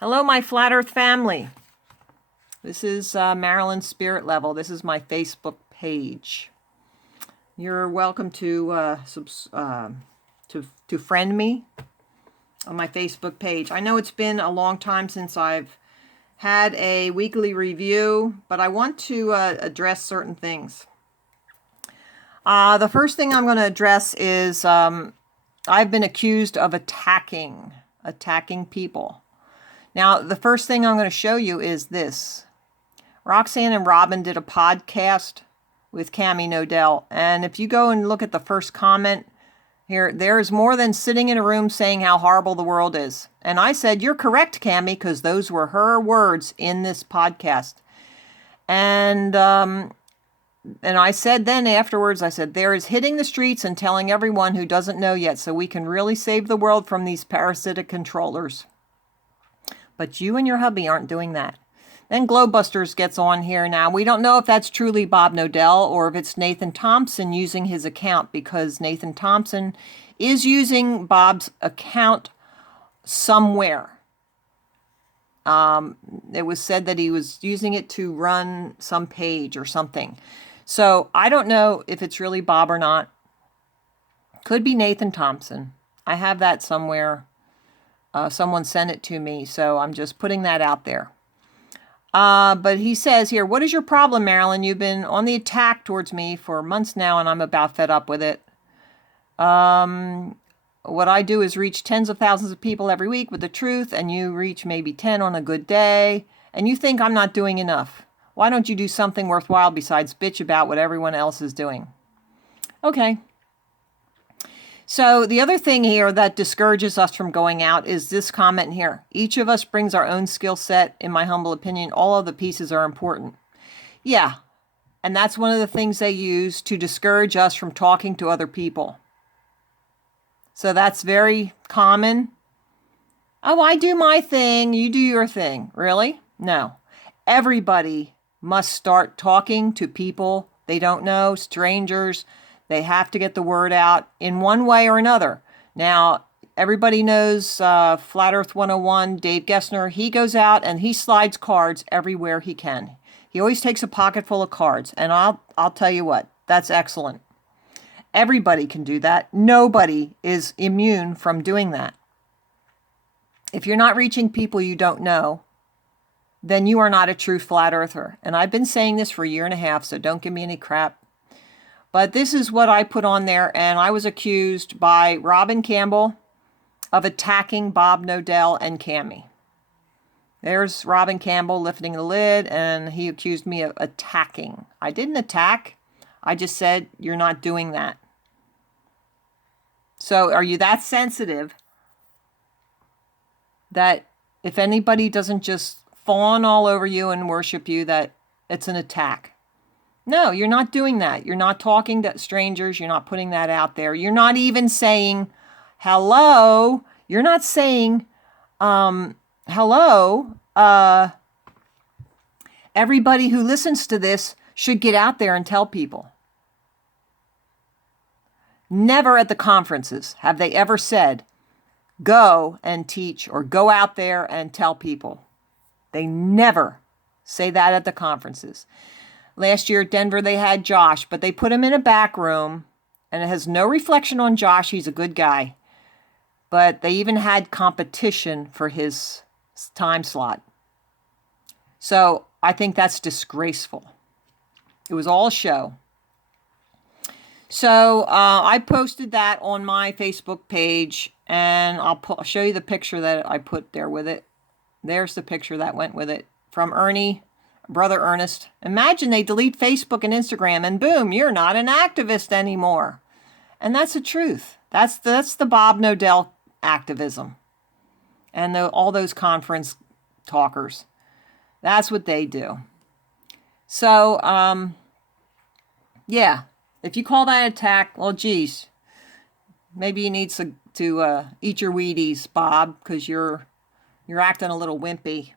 Hello, my Flat Earth family. This is Marilyn Spirit Level. This is my Facebook page. You're welcome to friend me on my Facebook page. I know it's been a long time since I've had a weekly review, but I want to address certain things. The first thing I'm going to address is I've been accused of attacking people. Now, the first thing I'm going to show you is this. Roxanne and Robin did a podcast with Cammie Nodell. And if you go and look at the first comment here, there's more than sitting in a room saying how horrible the world is. And I said, you're correct, Cammie, because those were her words in this podcast. And I said then afterwards, I said, there is hitting the streets and telling everyone who doesn't know yet so we can really save the world from these parasitic controllers. But you and your hubby aren't doing that. Then Glowbusters gets on here now. We don't know if that's truly Bob Nodell or if it's Nathan Thompson using his account, because Nathan Thompson is using Bob's account somewhere. It was said that he was using it to run some page or something. So I don't know if it's really Bob or not. Could be Nathan Thompson. I have that somewhere. Someone sent it to me, so I'm just putting that out there. But he says here, what is your problem, Marilyn? You've been on the attack towards me for months now, and I'm about fed up with it. What I do is reach tens of thousands of people every week with the truth, and you reach maybe 10 on a good day, and you think I'm not doing enough. Why don't you do something worthwhile besides bitch about what everyone else is doing? Okay. So the other thing here that discourages us from going out is this comment here. Each of us brings our own skill set. In my humble opinion, all of the pieces are important. Yeah, and that's one of the things they use to discourage us from talking to other people. So that's very common. Oh, I do my thing, you do your thing. Really? No. Everybody must start talking to people they don't know, strangers. They have to get the word out in one way or another. Now, everybody knows Flat Earth 101, Dave Gessner. He goes out and he slides cards everywhere he can. He always takes a pocket full of cards. And I'll tell you what, that's excellent. Everybody can do that. Nobody is immune from doing that. If you're not reaching people you don't know, then you are not a true Flat Earther. And I've been saying this for a year and a half, so don't give me any crap. But this is what I put on there, and I was accused by Robin Campbell of attacking Bob Nodell and Cammie. There's Robin Campbell lifting the lid, and he accused me of attacking. I didn't attack. I just said, you're not doing that. So are you that sensitive that if anybody doesn't just fawn all over you and worship you, that it's an attack? No, you're not doing that. You're not talking to strangers. You're not putting that out there. You're not even saying hello. You're not saying hello. Everybody who listens to this should get out there and tell people. Never at the conferences have they ever said, go and teach or go out there and tell people. They never say that at the conferences. Last year at Denver, they had Josh, but they put him in a back room, and it has no reflection on Josh. He's a good guy. But they even had competition for his time slot. So I think that's disgraceful. It was all a show. So I posted that on my Facebook page, and I'll show you the picture that I put there with it. There's the picture that went with it from Ernie. Brother Ernest. Imagine they delete Facebook and Instagram and boom, you're not an activist anymore. And that's the truth. That's the Bob Nodell activism. And all those conference talkers. That's what they do. So, yeah, if you call that attack, well, geez, maybe you need to eat your Wheaties, Bob, because you're acting a little wimpy.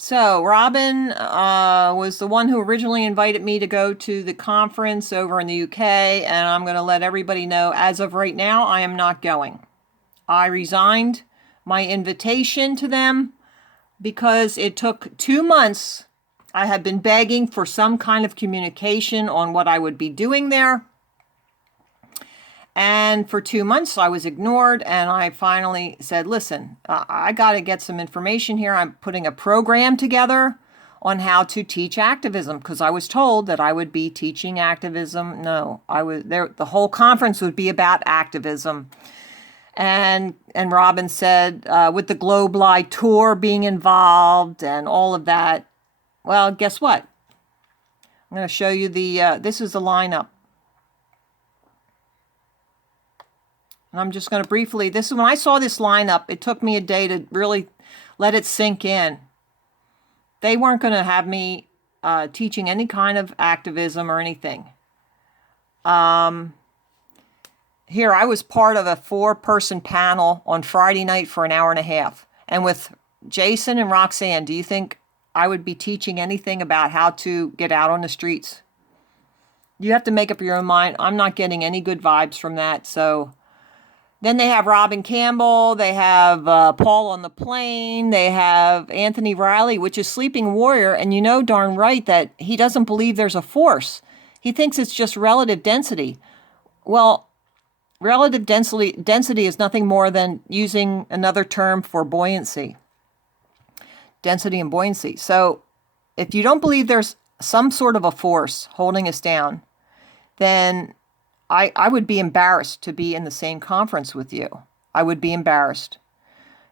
So Robin was the one who originally invited me to go to the conference over in the UK, and I'm going to let everybody know, as of right now, I am not going. I resigned my invitation to them because it took 2 months. I had been begging for some kind of communication on what I would be doing there. And for 2 months, I was ignored, and I finally said, listen, I got to get some information here. I'm putting a program together on how to teach activism, because I was told that I would be teaching activism. No, I was there. The whole conference would be about activism. And Robin said, with the Globe Live tour being involved and all of that, well, guess what? I'm going to show you this is the lineup. And I'm just going to briefly, this is when I saw this lineup, it took me a day to really let it sink in. They weren't going to have me teaching any kind of activism or anything. Here, I was part of a 4-person panel on Friday night for an hour and a half. And with Jason and Roxanne, do you think I would be teaching anything about how to get out on the streets? You have to make up your own mind. I'm not getting any good vibes from that. So then they have Robin Campbell. They have Paul on the Plane. They have Anthony Riley, which is Sleeping Warrior. And you know darn right that he doesn't believe there's a force. He thinks it's just relative density. Well, relative density is nothing more than using another term for buoyancy. Density and buoyancy. So if you don't believe there's some sort of a force holding us down, then I would be embarrassed to be in the same conference with you. I would be embarrassed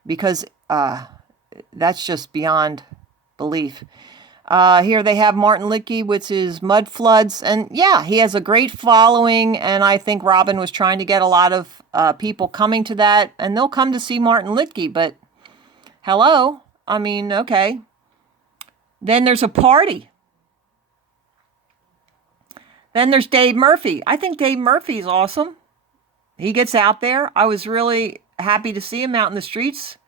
because that's just beyond belief. Here they have Martin Litkey with his mud floods. And yeah, he has a great following. And I think Robin was trying to get a lot of people coming to that. And they'll come to see Martin Litkey. But hello? I mean, okay. Then there's a party. Then there's Dave Murphy. I think Dave Murphy is awesome. He gets out there. I was really happy to see him out in the streets.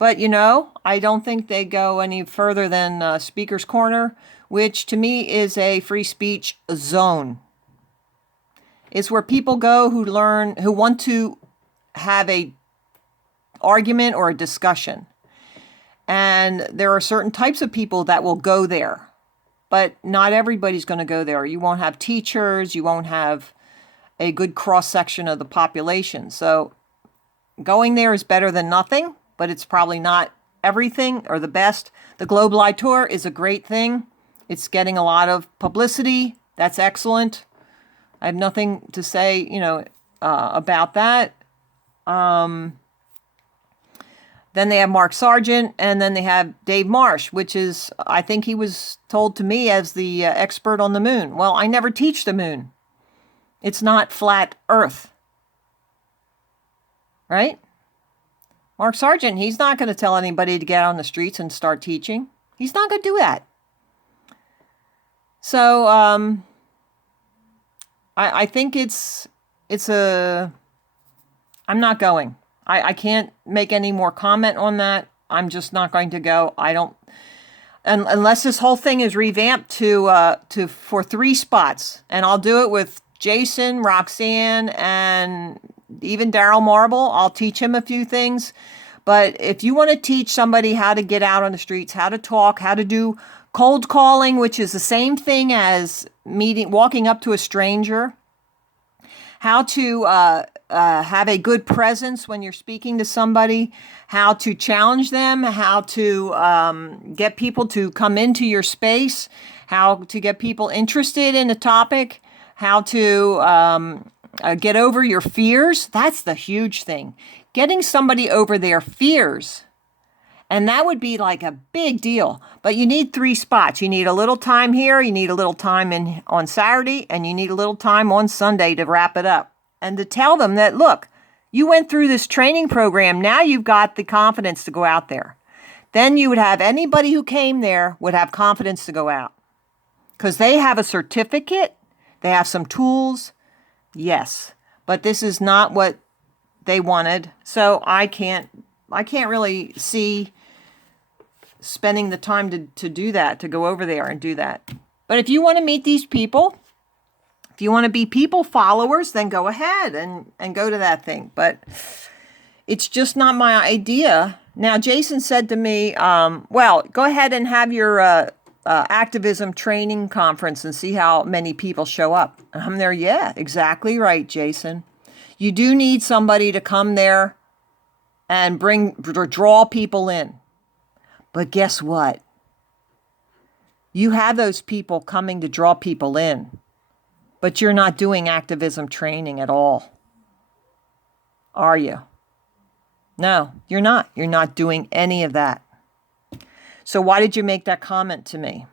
But, you know, I don't think they go any further than Speaker's Corner, which to me is a free speech zone. It's where people go who want to have a argument or a discussion. And there are certain types of people that will go there. But not everybody's going to go there. You won't have teachers. You won't have a good cross-section of the population. So going there is better than nothing, but it's probably not everything or the best. The Globe Live Tour is a great thing. It's getting a lot of publicity. That's excellent. I have nothing to say, about that. Then they have Mark Sargent, and then they have Dave Marsh, which is, I think he was told to me as the expert on the moon. Well, I never teach the moon. It's not flat Earth. Right? Mark Sargent, he's not going to tell anybody to get on the streets and start teaching. He's not going to do that. So, I think I'm not going. I can't make any more comment on that. I'm just not going to go. Unless this whole thing is revamped for 3 spots, and I'll do it with Jason, Roxanne, and even Daryl Marble. I'll teach him a few things. But if you want to teach somebody how to get out on the streets, how to talk, how to do cold calling, which is the same thing as walking up to a stranger, how to have a good presence when you're speaking to somebody, how to challenge them, how to get people to come into your space, how to get people interested in a topic, how to get over your fears. That's the huge thing. Getting somebody over their fears. And that would be like a big deal. But you need 3 spots. You need a little time here, you need a little time on Saturday, and you need a little time on Sunday to wrap it up. And to tell them that, look, you went through this training program. Now you've got the confidence to go out there. Then you would have anybody who came there would have confidence to go out. Because they have a certificate. They have some tools. Yes. But this is not what they wanted. So I can't really see spending the time to do that, to go over there and do that. But if you want to meet these people, if you want to be people followers, then go ahead and go to that thing. But It's just not my idea. Now, Jason said to me, well, go ahead and have your activism training conference and see how many people show up. And I'm there, yeah, exactly right, Jason. You do need somebody to come there and draw people in. But guess what? You have those people coming to draw people in, but you're not doing activism training at all. Are you? No, you're not. You're not doing any of that. So why did you make that comment to me?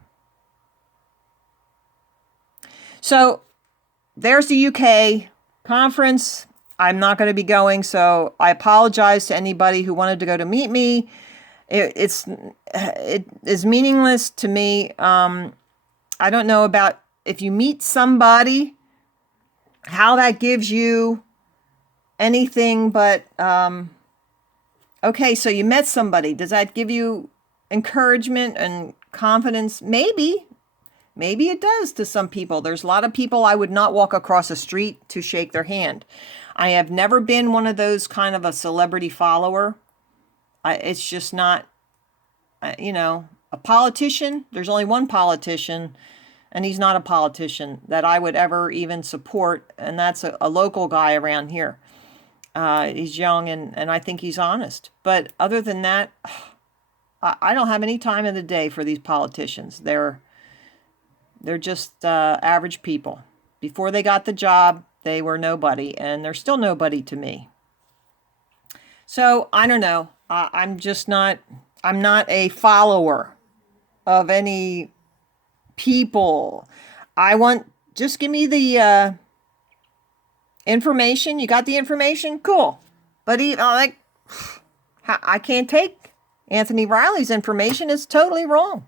So there's the UK conference. I'm not going to be going, so I apologize to anybody who wanted to go to meet me. It is meaningless to me. I don't know about if you meet somebody, how that gives you anything but, okay, so you met somebody. Does that give you encouragement and confidence? Maybe. Maybe it does to some people. There's a lot of people I would not walk across the street to shake their hand. I have never been one of those kind of a celebrity follower. It's just not, a politician. There's only one politician, and he's not a politician that I would ever even support, and that's a local guy around here. He's young, and I think he's honest. But other than that, I don't have any time in the day for these politicians. They're just average people. Before they got the job, they were nobody, and they're still nobody to me. So, I don't know. I'm not a follower of any people. Just give me the information. You got the information? Cool. But I can't take Anthony Riley's information. It's totally wrong.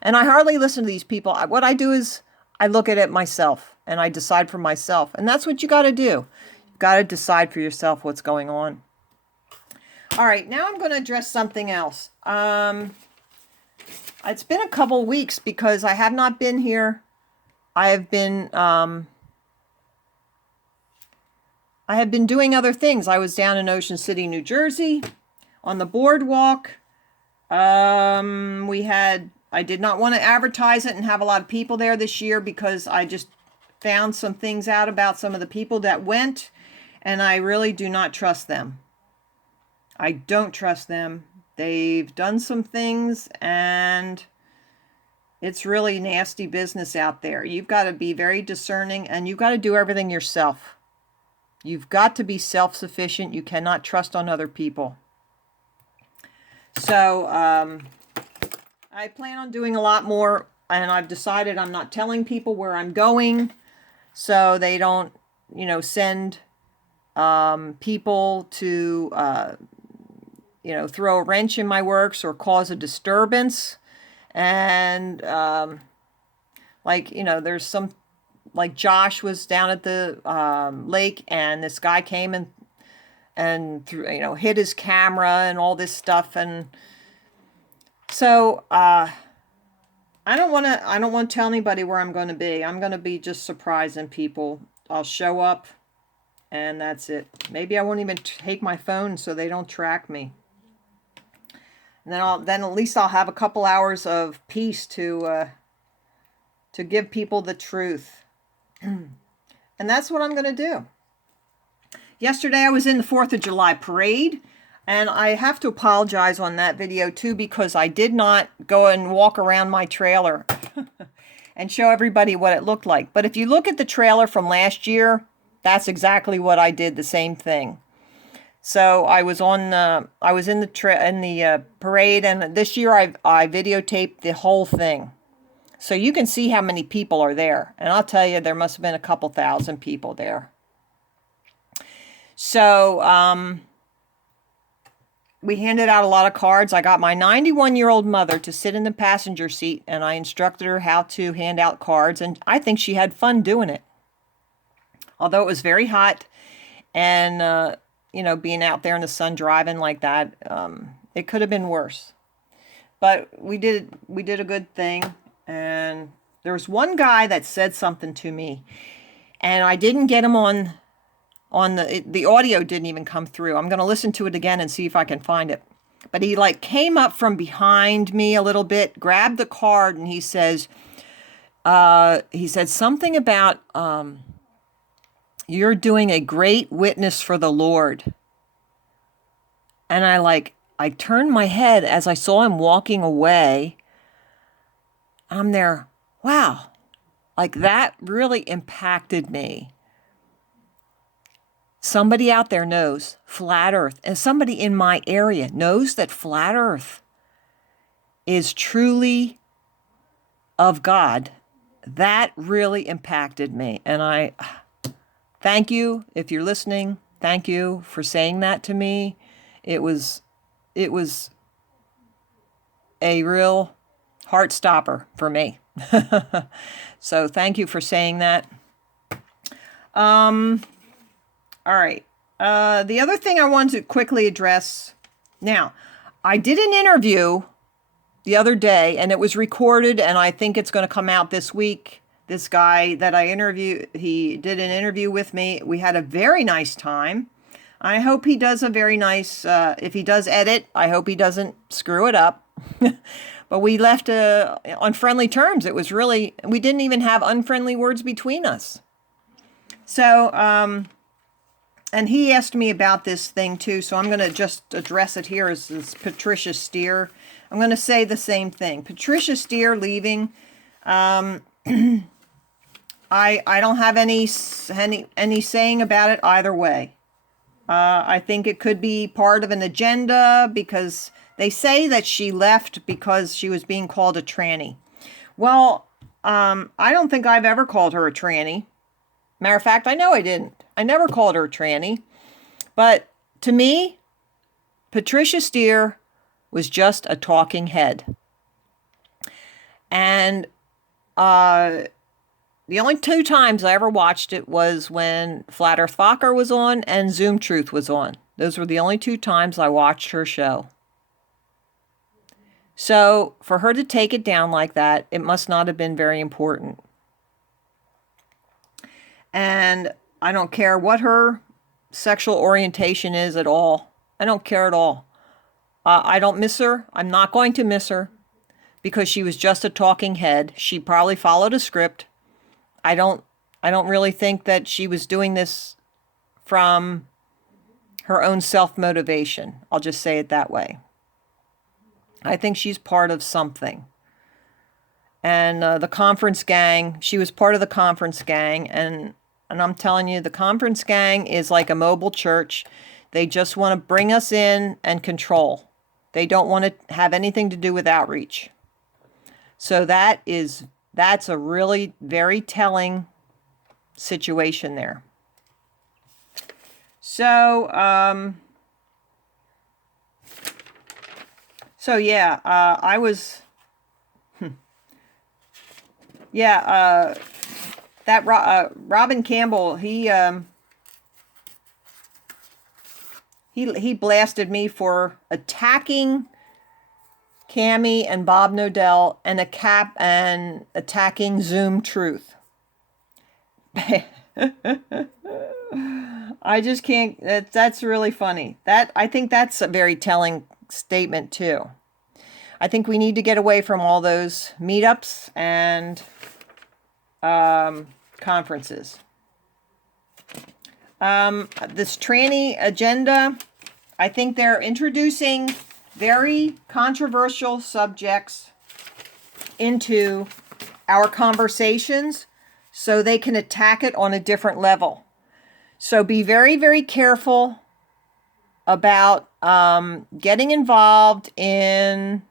And I hardly listen to these people. What I do is I look at it myself and I decide for myself. And that's what you got to do. You've got to decide for yourself what's going on. All right, now I'm going to address something else. It's been a couple weeks because I have not been here. I have been doing other things. I was down in Ocean City, New Jersey, on the boardwalk. I did not want to advertise it and have a lot of people there this year because I just found some things out about some of the people that went, and I really do not trust them. I don't trust them. They've done some things, and it's really nasty business out there. You've got to be very discerning, and you've got to do everything yourself. You've got to be self-sufficient. You cannot trust on other people. So, I plan on doing a lot more, and I've decided I'm not telling people where I'm going, so they don't, send people to, throw a wrench in my works or cause a disturbance. And, there's some, like Josh was down at the lake, and this guy came and hit his camera and all this stuff. And so, I don't want to tell anybody where I'm going to be. I'm going to be just surprising people. I'll show up, and that's it. Maybe I won't even take my phone so they don't track me. And then at least I'll have a couple hours of peace to give people the truth. And that's what I'm going to do. Yesterday I was in the 4th of July parade, and I have to apologize on that video too because I did not go and walk around my trailer and show everybody what it looked like. But if you look at the trailer from last year, that's exactly what I did, the same thing. So I was in the parade, and this year I videotaped the whole thing. So you can see how many people are there. And I'll tell you, there must have been a couple thousand people there. So we handed out a lot of cards. I got my 91-year-old mother to sit in the passenger seat, and I instructed her how to hand out cards. And I think she had fun doing it. Although it was very hot, and being out there in the sun driving like that, it could have been worse. But we did a good thing. And there was one guy that said something to me, and I didn't get him on on the audio didn't even come through. I'm going to listen to it again and see if I can find it. But he like came up from behind me a little bit, grabbed the card, and he said something about, you're doing a great witness for the Lord. And I turned my head as I saw him walking away. I'm there, wow, like that really impacted me. Somebody out there knows flat earth, and somebody in my area knows that flat earth is truly of God. That really impacted me. And I thank you if you're listening. Thank you for saying that to me. It was a real heart stopper for me. So thank you for saying that. All right. The other thing I wanted to quickly address. Now, I did an interview the other day, and it was recorded, and I think it's going to come out this week. This guy that I interviewed, he did an interview with me. We had a very nice time. I hope he does a very nice, if he does edit, I hope he doesn't screw it up. But we left on friendly terms. It was really, we didn't even have unfriendly words between us. So, and he asked me about this thing too, so I'm going to just address it here as Patricia Steer. I'm going to say the same thing. Patricia Steer leaving. I don't have any saying about it either way. I think it could be part of an agenda because they say that she left because she was being called a tranny. Well, I don't think I've ever called her a tranny. Matter of fact, I know I didn't. I never called her a tranny. But to me, Patricia Steer was just a talking head. And the only 2 times I ever watched it was when Flat Earth Fokker was on and Zoom Truth was on. Those were the only 2 times I watched her show. So for her to take it down like that, it must not have been very important. And I don't care what her sexual orientation is at all. I don't care at all. I don't miss her. I'm not going to miss her because she was just a talking head. She probably followed a script. I don't really think that she was doing this from her own self-motivation. I'll just say it that way. I think she's part of something. And the conference gang, she was part of the conference gang. And I'm telling you, the conference gang is like a mobile church. They just want to bring us in and control. They don't want to have anything to do with outreach. So that's a really very telling situation there. So, yeah, I was, that Robin Campbell, he blasted me for attacking Cammie and Bob Nodell and attacking Zoom Truth. I just can't. That's really funny. I think that's a very telling statement too. I think we need to get away from all those meetups and conferences. This tranny agenda, I think they're introducing very controversial subjects into our conversations so they can attack it on a different level. So be very, very careful about getting involved in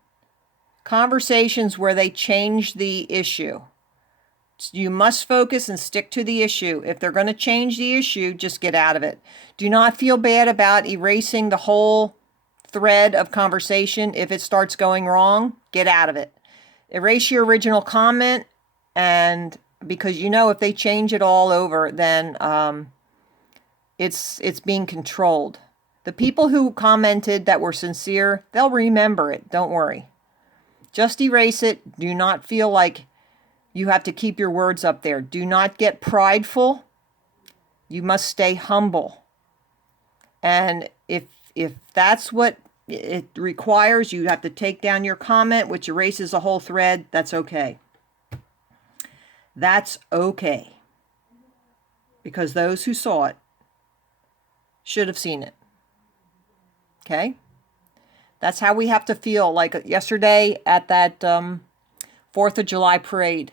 conversations where they change the issue. You must focus and stick to the issue. If they're going to change the issue, just get out of it. Do not feel bad about erasing the whole thread of conversation. If it starts going wrong, get out of it. Erase your original comment, and because if they change it all over, then it's being controlled. The people who commented that were sincere, they'll remember it. Don't worry. Just erase it. Do not feel like you have to keep your words up there. Do not get prideful. You must stay humble. And if that's what it requires, you have to take down your comment, which erases a whole thread. That's okay. That's okay. Because those who saw it should have seen it. Okay? That's how we have to feel. Like yesterday at that 4th of July parade.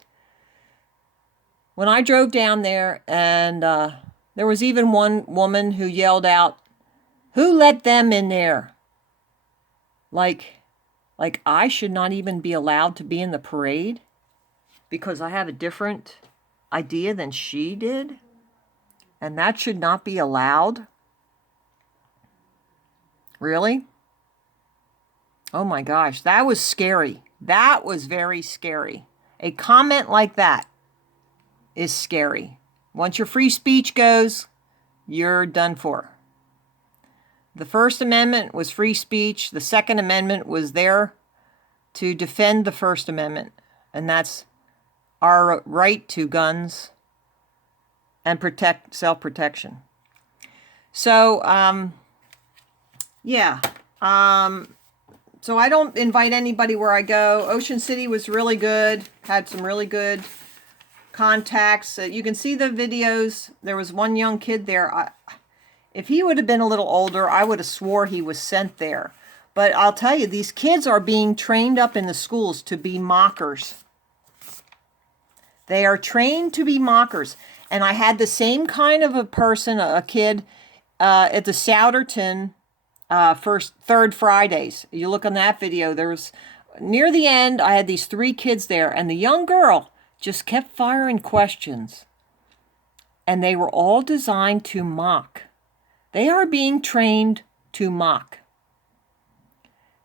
When I drove down there, and there was even one woman who yelled out, "Who let them in there?" Like I should not even be allowed to be in the parade because I have a different idea than she did, and that should not be allowed. Really? Oh my gosh, that was scary. That was very scary. A comment like that is scary. Once your free speech goes, you're done for. The First Amendment was free speech. The Second Amendment was there to defend the First Amendment, and that's our right to guns and protect self-protection. So, yeah. So I don't invite anybody where I go. Ocean City was really good. Had some really good contacts. You can see the videos. There was one young kid there. If he would have been a little older, I would have swore he was sent there. But I'll tell you, these kids are being trained up in the schools to be mockers. They are trained to be mockers. And I had the same kind of a person, a kid, at the Souderton third Fridays. You look on that video, there was, near the end, I had these 3 kids there, and the young girl just kept firing questions. And they were all designed to mock. They are being trained to mock.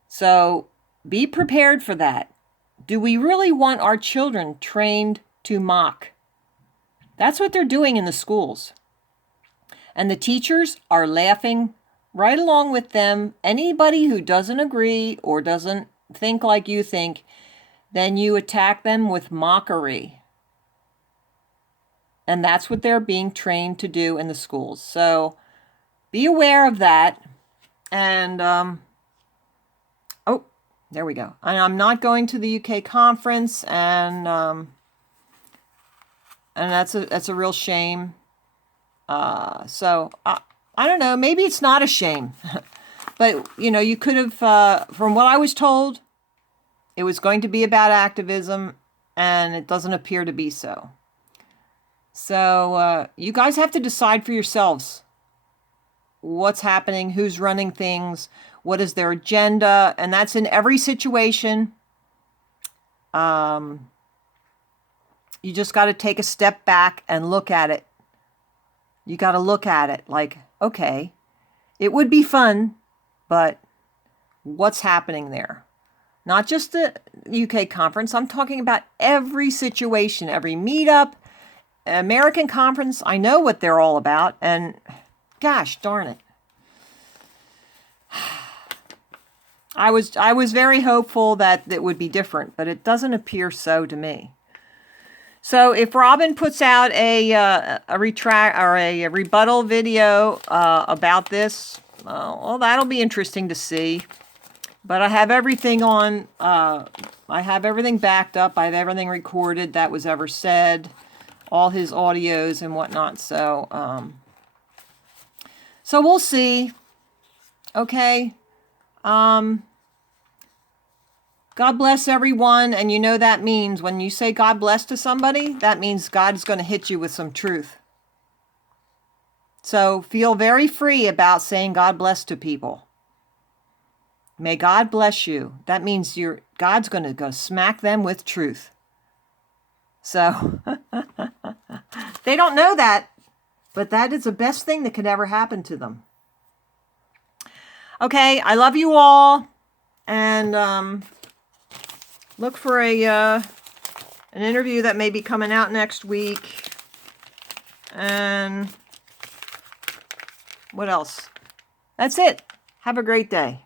So be prepared for that. Do we really want our children trained to mock? That's what they're doing in the schools. And the teachers are laughing right along with them. Anybody who doesn't agree or doesn't think like you think, then you attack them with mockery. And that's what they're being trained to do in the schools. So be aware of that. And, oh, there we go. And I'm not going to the UK conference, and that's a real shame. So I don't know, maybe it's not a shame. But, you know, you could have, from what I was told, it was going to be about activism, and it doesn't appear to be so. So you guys have to decide for yourselves what's happening, who's running things, what is their agenda, and that's in every situation. You just got to take a step back and look at it. You got to look at it like, okay, it would be fun, but what's happening there? Not just the UK conference. I'm talking about every situation, every meetup, American conference. I know what they're all about, and gosh darn it. I was very hopeful that it would be different, but it doesn't appear so to me. So if Robin puts out a rebuttal video about this, well, that'll be interesting to see. But I have everything on. I have everything backed up. I have everything recorded that was ever said, all his audios and whatnot. So we'll see. Okay. God bless everyone. And you know that means when you say God bless to somebody, that means God is going to hit you with some truth. So feel very free about saying God bless to people. May God bless you. That means God's going to go smack them with truth. So they don't know that, but that is the best thing that could ever happen to them. Okay, I love you all, and look for an interview that may be coming out next week. And what else? That's it. Have a great day.